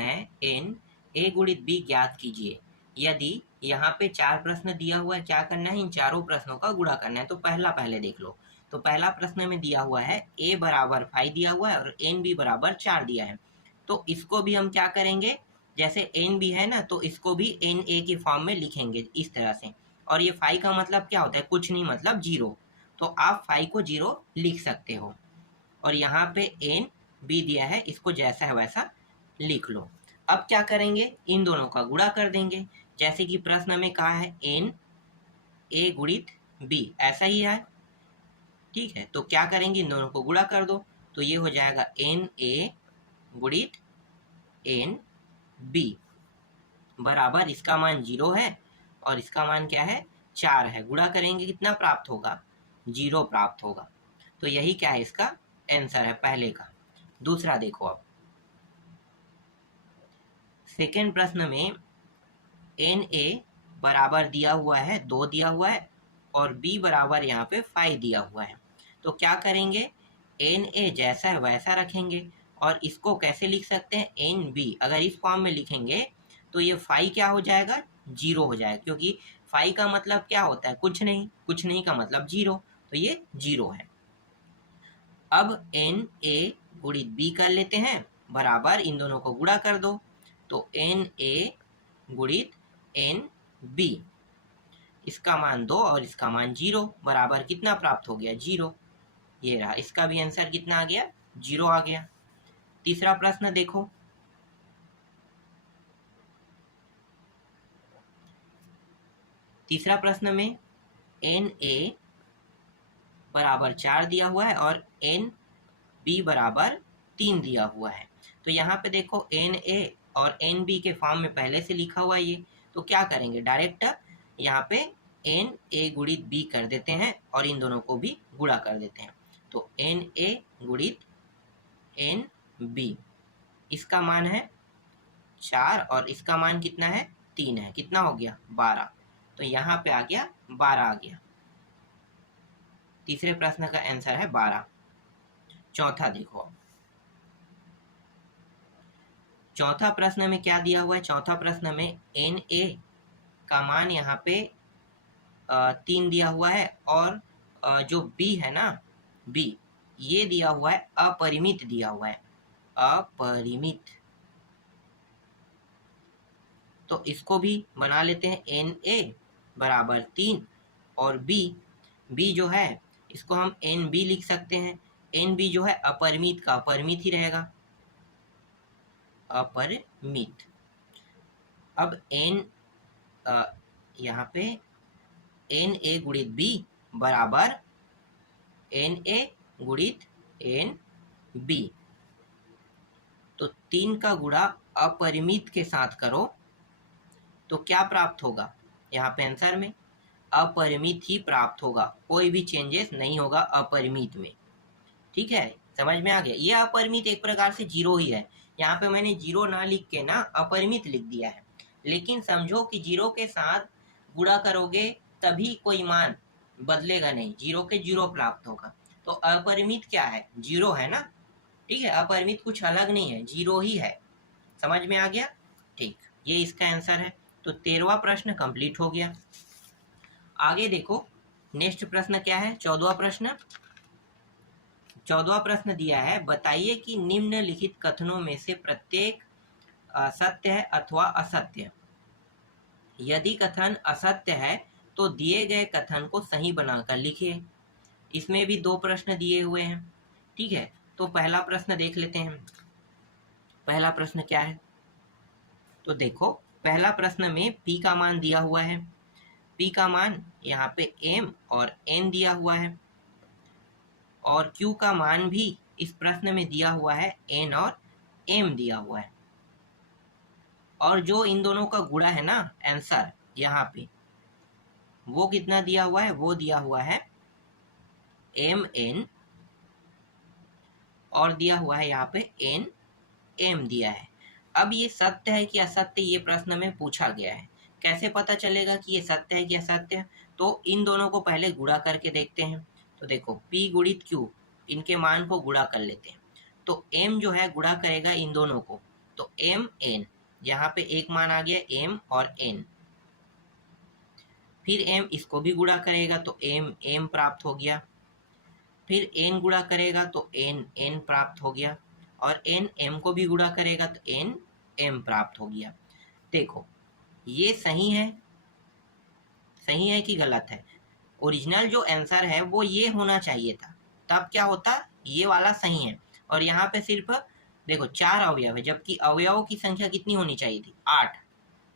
है n a गुणित b ज्ञात कीजिए। यदि यहाँ पे 4 प्रश्न दिया हुआ है, क्या करना है, इन चारों प्रश्नों का गुणा करना है। तो पहला पहले देख लो। तो पहला प्रश्न में दिया हुआ है a बराबर 5 दिया हुआ है और n b बराबर 4 दिया है। तो इसको भी हम क्या करेंगे, जैसे n b है ना, तो इसको भी n a की फॉर्म में लिखेंगे इस तरह से। और ये 5 का मतलब क्या होता है, कुछ नहीं, मतलब 0। तो आप 5 को 0 लिख सकते हो। और यहाँ पे n b दिया है, इसको जैसा है वैसा लिख लो। अब क्या करेंगे, इन दोनों का गुणा कर देंगे। जैसे कि प्रश्न में कहा है n a गुणित b, ऐसा ही है। ठीक है, तो क्या करेंगे, इन दोनों को गुणा कर दो। तो ये हो जाएगा n a गुणित n b बराबर, इसका मान 0 है और इसका मान क्या है, 4 है। गुणा करेंगे कितना प्राप्त होगा, 0 प्राप्त होगा। तो यही क्या है, इसका आंसर है पहले का। दूसरा देखो, अब सेकेंड प्रश्न में एन ए बराबर दिया हुआ है 2 दिया हुआ है और बी बराबर यहाँ पे 5 दिया हुआ है। तो क्या करेंगे, एन ए जैसा है वैसा रखेंगे। और इसको कैसे लिख सकते हैं, एन बी अगर इस फॉर्म में लिखेंगे तो ये 5 क्या हो जाएगा, 0 हो जाएगा। क्योंकि 5 का मतलब क्या होता है, कुछ नहीं, कुछ नहीं का मतलब 0, तो ये 0 है। अब एन ए गुणित बी कर लेते हैं, बराबर इन दोनों को गुणा कर दो। तो एन ए गुणित एन बी, इसका मान 2 और इसका मान 0, बराबर कितना प्राप्त हो गया, 0। ये रहा, इसका भी आंसर कितना आ गया, 0 आ गया। तीसरा प्रश्न देखो। तीसरा प्रश्न में एन ए बराबर 4 दिया हुआ है और एन बी बराबर 3 दिया हुआ है। तो यहाँ पे देखो एन ए और एन बी के फॉर्म में पहले से लिखा हुआ है ये। तो क्या करेंगे, डायरेक्ट यहाँ पे एन ए गुणित बी कर देते हैं और इन दोनों को भी गुणा कर देते हैं। तो एन ए गुणित एन बी, इसका मान है 4 और इसका मान कितना है, 3 है। कितना हो गया, 12। तो यहाँ पे आ गया 12 आ गया। तीसरे प्रश्न का आंसर है 12। चौथा देखो, चौथा प्रश्न में क्या दिया हुआ है। चौथा प्रश्न में एन ए का मान यहाँ पे 3 दिया हुआ है और जो बी है ना, बी ये दिया हुआ है अपरिमित दिया हुआ है, अपरिमित। तो इसको भी बना लेते हैं, एन ए बराबर 3 और बी जो है इसको हम एन बी लिख सकते हैं। एन बी जो है अपरिमित का अपरिमित ही रहेगा, अपरिमित। अब एन यहाँ पे एन ए गुणित बी बराबर एन ए गुणित एन बी। तो 3 का गुणा अपरिमित के साथ करो तो क्या प्राप्त होगा, यहाँ पे आंसर में अपरिमित ही प्राप्त होगा, कोई भी चेंजेस नहीं होगा अपरिमित में। ठीक है, समझ में आ गया। ये अपरिमित एक प्रकार से 0 ही है। यहाँ पे मैंने 0 ना लिख के ना अपरिमित लिख दिया है, लेकिन समझो कि 0 के साथ गुणा करोगे तभी कोई मान बदलेगा नहीं, 0 के 0 प्राप्त होगा। तो अपरिमित क्या है, 0 है ना। ठीक है, अपरिमित कुछ अलग नहीं है, 0 ही है। समझ में आ गया, ठीक, ये इसका आंसर है। तो 13वां प्रश्न कंप्लीट हो गया। आगे देखो, नेक्स्ट प्रश्न क्या है, 14वां प्रश्न। 14वां प्रश्न दिया है, बताइए कि निम्नलिखित कथनों में से प्रत्येक सत्य है अथवा असत्य। यदि कथन असत्य है तो दिए गए कथन को सही बनाकर लिखिए। इसमें भी 2 प्रश्न दिए हुए हैं। ठीक है, तो पहला प्रश्न देख लेते हैं। पहला प्रश्न क्या है, तो देखो पहला प्रश्न में p का मान दिया हुआ है। p का मान यहाँ पे m और n दिया हुआ है और q का मान भी इस प्रश्न में दिया हुआ है, n और m दिया हुआ है। और जो इन दोनों का गुणा है ना, आंसर यहाँ पे वो कितना दिया हुआ है, वो दिया हुआ है mn और दिया हुआ है यहाँ पे nm दिया है। अब ये सत्य है कि असत्य, ये प्रश्न में पूछा गया है। कैसे पता चलेगा कि ये सत्य है कि असत्य है, तो इन दोनों को पहले गुणा करके देखते हैं। तो देखो p गुणित q, इनके मान को गुणा कर लेते हैं। तो m जो है गुणा करेगा इन दोनों को, तो एम एन, यहाँ पे एक मान आ गया एम और एन, फिर एम इसको भी गुणा करेगा तो एम एम प्राप्त हो गया, फिर एन गुणा करेगा तो एन एन प्राप्त हो गया, और एन एम को भी गुणा करेगा तो एन एम प्राप्त हो गया। देखो ये सही है कि गलत है? ओरिजिनल जो आंसर है वो ये होना चाहिए था, तब क्या होता, ये वाला सही है। और यहाँ पे सिर्फ देखो 4 अवयव है, जबकि अवयवों की संख्या कितनी होनी चाहिए थी, 8,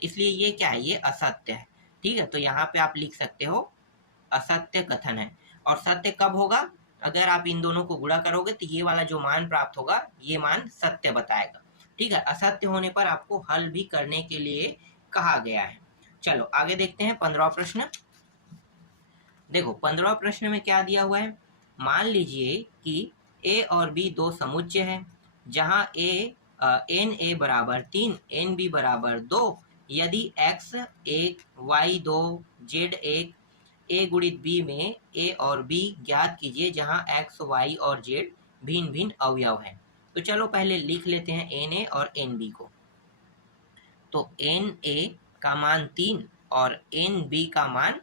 इसलिए ये क्या है, ये असत्य है। ठीक है, तो यहाँ पे आप लिख सकते हो असत्य कथन है। और सत्य कब होगा, अगर आप इन दोनों को गुणा करोगे तो ये वाला जो मान प्राप्त होगा ये मान सत्य बताएगा। ठीक है, असत्य होने पर आपको हल भी करने के लिए कहा गया है। चलो आगे देखते हैं 15वां प्रश्न। देखो 15वां प्रश्न में क्या दिया हुआ है, मान लीजिए कि ए और बी दो समुच्चय हैं, जहां एन ए बराबर 3, एन बी बराबर 2, यदि x 1, y 2, z 1, ए गुणित बी में ए और बी ज्ञात कीजिए जहां x, y और z भिन्न भिन्न अवयव हैं। तो चलो पहले लिख लेते हैं एन ए और एन बी को। तो एन ए का मान 3 और एन बी का मान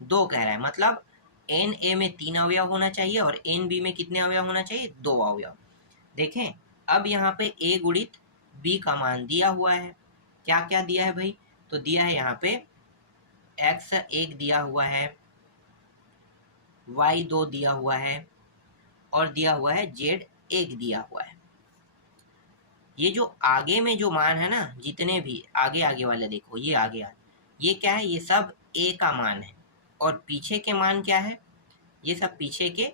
2 कह रहा है, मतलब एन ए में 3 अवयव होना चाहिए और एन बी में कितने अवयव होना चाहिए, 2 अवयव। देखें अब यहाँ पे ए गुणित बी का मान दिया हुआ है, क्या क्या दिया है भाई, तो दिया है यहाँ पे x 1 दिया हुआ है, y 2 दिया हुआ है, और दिया हुआ है z 1 दिया हुआ है। ये जो आगे में जो मान है ना, जितने भी आगे आगे वाले देखो, ये आगे ये क्या है, ये सब a का मान है, और पीछे के मान क्या है, ये सब पीछे के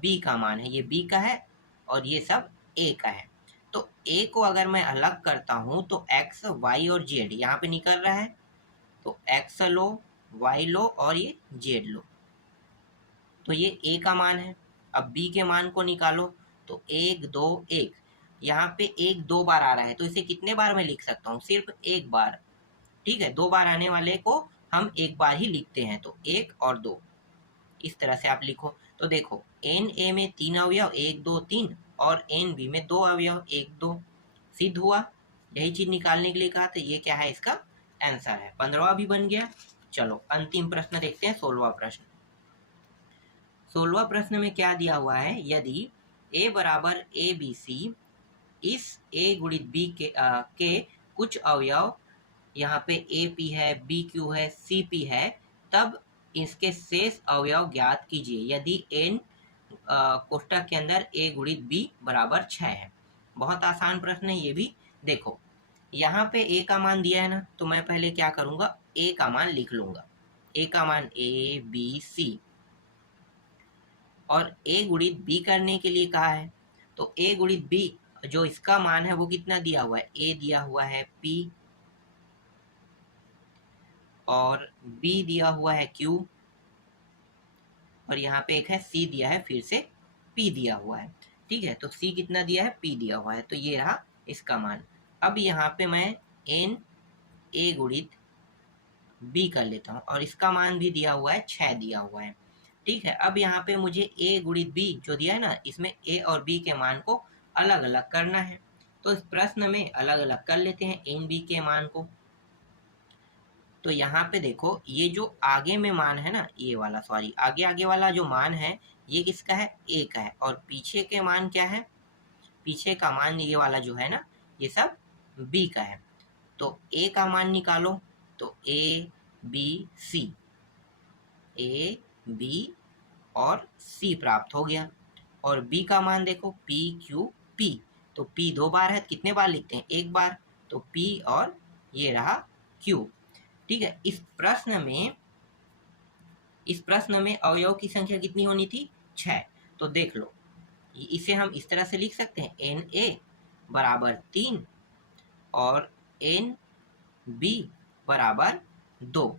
b का मान है, ये b का है और ये सब a का है। तो a को अगर मैं अलग करता हूं तो x, y और z यहाँ पे निकल रहा है, तो x लो, y लो और ये z लो, तो ये a का मान है। अब b के मान को निकालो, तो 1 2 1, यहाँ पे 1 2 बार आ रहा है, तो इसे कितने बार मैं लिख सकता हूँ, सिर्फ 1 बार। ठीक है, 2 बार आने वाले को हम 1 बार ही लिखते हैं, तो 1 और 2 इस तरह से आप लिखो। तो देखो एन ए में 3 अवयव 1 2 3, और एन बी में 2 अवयव 1 2, सिद्ध हुआ। यही चीज निकालने के लिए कहा, तो ये क्या है, इसका आंसर है। 15वां भी बन गया। चलो अंतिम प्रश्न देखते हैं, 16वां प्रश्न। 16वां प्रश्न में क्या दिया हुआ है, यदि a बराबर ए बी सी, इस a गुणित b के कुछ अवयव, यहाँ पे ए पी है, बी क्यू है, सी पी है, तब इसके शेष अवयव ज्ञात कीजिए यदि n कोष्ठक के अंदर a गुणित b बराबर 6 है। बहुत आसान प्रश्न है ये भी। देखो यहाँ पे a का मान दिया है ना, तो मैं पहले क्या करूंगा, a का मान लिख लूंगा, a का मान a b c, और a गुणित b करने के लिए कहा है, तो a गुणित b जो इसका मान है वो कितना दिया हुआ है, a दिया हुआ है p, और b दिया हुआ है q, और यहाँ पे एक है c दिया है, फिर से p दिया हुआ है। ठीक है, तो c कितना दिया है, p दिया हुआ है, तो ये रहा इसका मान। अब यहाँ पे मैं n a गुणित b कर लेता हूँ, और इसका मान भी दिया हुआ है, 6 दिया हुआ है। ठीक है, अब यहाँ पे मुझे a गुणित b जो दिया है ना, इसमें a और b के मान को अलग अलग करना है, तो इस प्रश्न में अलग अलग कर लेते हैं n b के मान को। तो यहाँ पे देखो ये जो आगे में मान है ना, ये वाला, सॉरी आगे वाला जो मान है ये किसका है, a का है, और पीछे के मान क्या है, पीछे का मान ये वाला जो है ना, ये सब b का है। तो a का मान निकालो, तो a b c, a b और c प्राप्त हो गया। और b का मान देखो p q p, तो p 2 बार है, कितने बार लिखते हैं, 1 बार, तो p और ये रहा q। ठीक है, इस प्रश्न में अवयव की संख्या कितनी होनी थी, 6। तो देख लो इसे हम इस तरह से लिख सकते हैं, एन ए बराबर 3 और एन बी बराबर 2,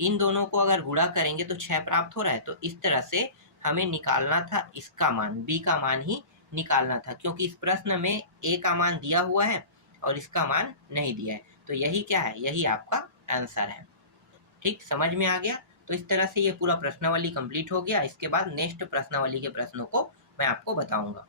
इन दोनों को अगर गुणा करेंगे तो 6 प्राप्त हो रहा है। तो इस तरह से हमें निकालना था इसका मान, बी का मान ही निकालना था, क्योंकि इस प्रश्न में ए का मान दिया हुआ है और इसका मान नहीं दिया है, तो यही क्या है, यही आपका आंसर है। ठीक, समझ में आ गया। तो इस तरह से ये पूरा प्रश्नावली कंप्लीट हो गया। इसके बाद नेक्स्ट प्रश्नावली के प्रश्नों को मैं आपको बताऊंगा।